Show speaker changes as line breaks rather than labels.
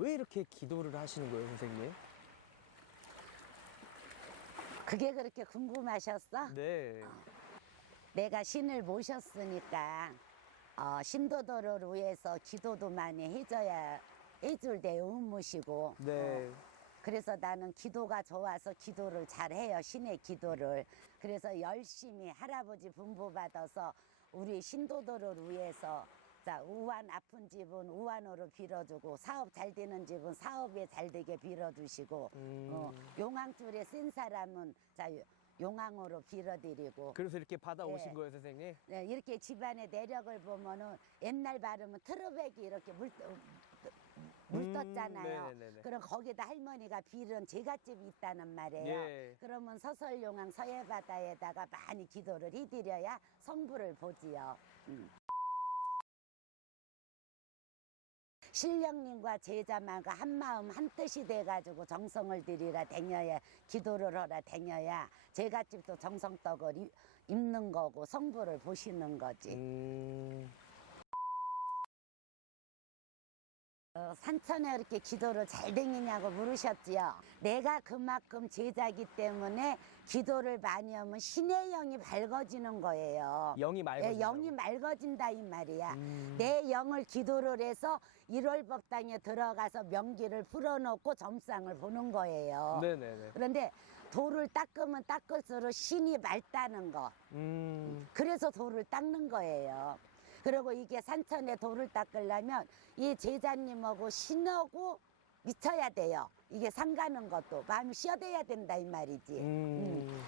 왜 이렇게 기도를 하시는 거예요, 선생님?
그게 그렇게 궁금하셨어?
네.
내가 신을 모셨으니까 어, 신도도를 위해서 기도도 많이 해줘야 해줄 내 의무시고
네.
그래서 나는 기도가 좋아서 기도를 잘해요 신의 기도를 그래서 열심히 할아버지 분부 받아서 우리 신도도를 위해서 자 우한 아픈 집은 우한으로 빌어주고 사업 잘 되는 집은 사업에 잘 되게 빌어주시고
음.
어, 용왕줄에 쓴 사람은 자 용왕으로 빌어드리고
그래서 이렇게 받아오신
네.
거예요, 선생님?
네, 이렇게 집안의 내력을 보면은 옛날 발음은 트르백이 이렇게 물, 물
음,
떴잖아요.
네네네네.
그럼 거기다 할머니가 빌은 제갓집이 있다는 말이에요.
예.
그러면 서설용왕 서해바다에다가 많이 기도를 해드려야 성부를 보지요. 음. 신령님과 제자만과 한 마음 한 뜻이 돼가지고 정성을 들이라 댕겨야 기도를 하라 댕겨야 제갓집도 정성떡을 입- 입는 거고 성부를 보시는 거지.
음.
어, 산천에 이렇게 기도를 잘 댕기냐고 물으셨지요. 내가 그만큼 제자기 때문에 기도를 많이 하면 신의 영이 밝아지는 거예요.
영이 맑아진다고.
예, 영이 맑아진다 이 말이야.
음.
내 영을 기도를 해서 일월 법당에 들어가서 명기를 풀어놓고 점상을 보는 거예요.
네네네.
그런데 돌을 닦으면 닦을수록 신이 맑다는 거.
음.
그래서 돌을 닦는 거예요. 그리고 이게 산천에 돌을 닦으려면 이 제자님하고 신하고 미쳐야 돼요. 이게 상가는 것도 마음이 쉬어대야 된다 이 말이지.
음.